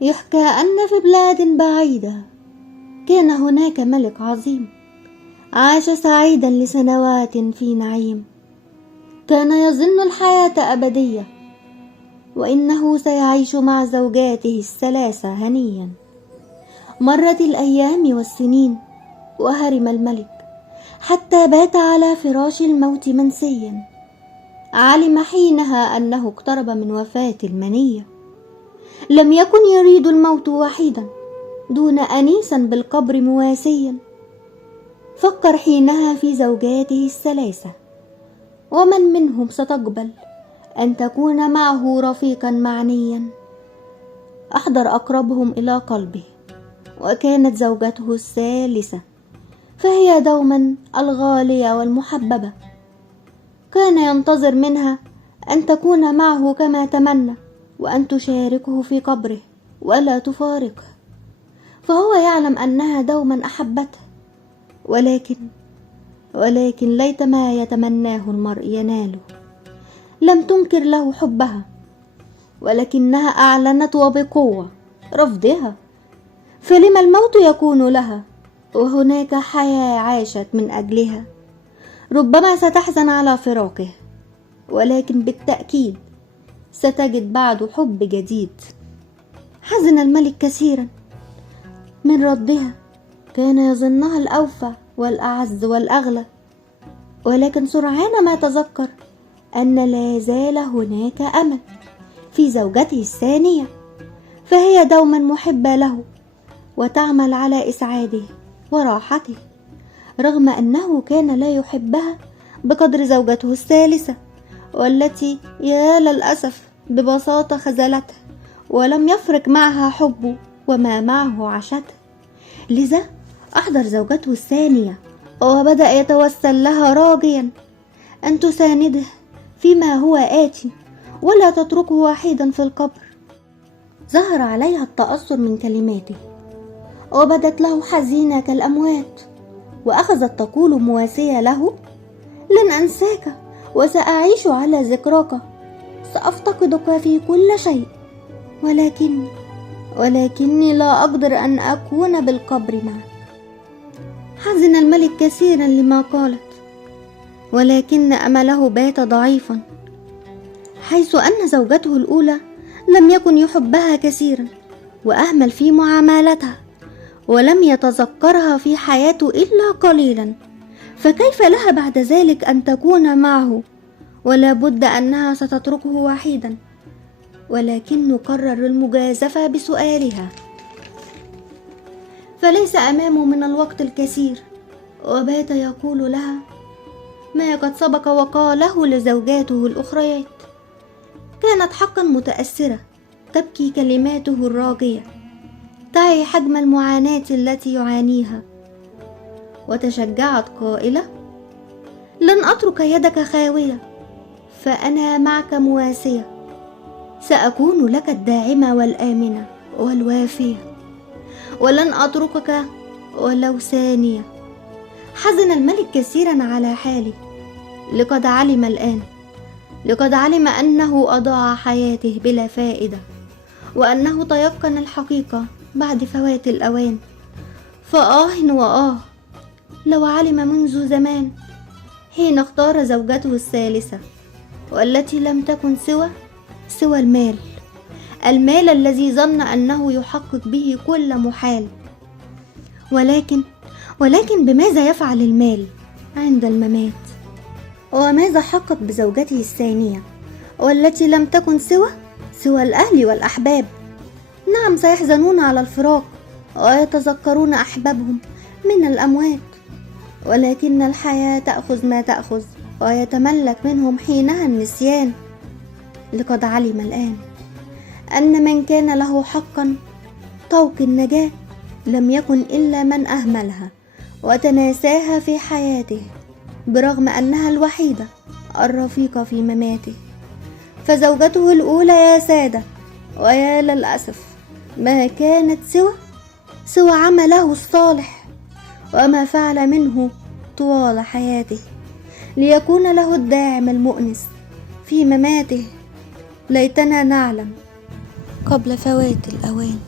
يحكى أن في بلاد بعيدة كان هناك ملك عظيم عاش سعيدا لسنوات في نعيم. كان يظن الحياة أبدية وإنه سيعيش مع زوجاته الثلاثة هنيا. مرت الأيام والسنين وهرم الملك حتى بات على فراش الموت منسيا. علم حينها أنه اقترب من وفاة المنية. لم يكن يريد الموت وحيدا دون أنيسا بالقبر مواسيا. فكر حينها في زوجاته الثلاثة ومن منهم ستقبل أن تكون معه رفيقا معنيا. أحضر أقربهم إلى قلبه وكانت زوجته الثالثة، فهي دوما الغالية والمحببة. كان ينتظر منها أن تكون معه كما تمنى وأن تشاركه في قبره ولا تفارقه، فهو يعلم أنها دوما أحبته. ولكن ليت ما يتمناه المرء يناله. لم تنكر له حبها، ولكنها أعلنت وبقوة رفضها. فلما الموت يكون لها وهناك حياة عاشت من أجلها؟ ربما ستحزن على فراقه، ولكن بالتأكيد ستجد بعده حب جديد. حزن الملك كثيرا من ردها، كان يظنها الأوفى والأعز والأغلى، ولكن سرعان ما تذكر أن لا زال هناك أمل في زوجته الثانية، فهي دوما محبة له وتعمل على إسعاده وراحته، رغم أنه كان لا يحبها بقدر زوجته الثالثة، والتي يا للأسف ببساطة خذلته ولم يفرق معها حبه وما معه عشته. لذا أحضر زوجته الثانية وبدأ يتوسل لها راجيا أن تسانده فيما هو آتي ولا تتركه وحيدا في القبر. ظهر عليها التأثر من كلماته وبدت له حزينة كالأموات، وأخذت تقول مواسية له: لن أنساك وسأعيش على ذكراك، سأفتقدك في كل شيء، ولكني لا أقدر أن أكون بالقبر معك. حزن الملك كثيرا لما قالت، ولكن أمله بات ضعيفا، حيث أن زوجته الأولى لم يكن يحبها كثيرا وأهمل في معاملتها ولم يتذكرها في حياته إلا قليلا، فكيف لها بعد ذلك أن تكون معه؟ ولا بد أنها ستتركه وحيدا. ولكنه قرر المجازفة بسؤالها، فليس أمامه من الوقت الكثير، وبات يقول لها ما قد سبق وقاله لزوجاته الأخريات. كانت حقا متأثرة، تبكي كلماته الراقية تعي حجم المعاناة التي يعانيها، وتشجعت قائلة: لن أترك يدك خاوية، فأنا معك مواسية، سأكون لك الداعمة والآمنة والوافية، ولن أتركك ولو ثانية. حزن الملك كثيرا على حاله، لقد علم أنه أضاع حياته بلا فائدة، وأنه تيقن الحقيقة بعد فوات الأوان. فآه لو علم منذ زمان حين اختار زوجته الثالثة، والتي لم تكن سوى المال الذي ظن أنه يحقق به كل محال. ولكن بماذا يفعل المال عند الممات؟ وماذا حقق بزوجته الثانية والتي لم تكن سوى الأهل والأحباب؟ نعم، سيحزنون على الفراق ويتذكرون أحبابهم من الأموات، ولكن الحياة تأخذ ما تأخذ ويتملك منهم حينها النسيان. لقد علم الآن أن من كان له حقا طوق النجاة لم يكن إلا من أهملها وتناساها في حياته، برغم أنها الوحيدة الرفيقة في مماته. فزوجته الأولى يا سادة، ويا للأسف ما كانت سوى عمله الصالح وما فعل منه طوال حياته ليكون له الداعم المؤنس في مماته. ليتنا نعلم قبل فوات الأوان.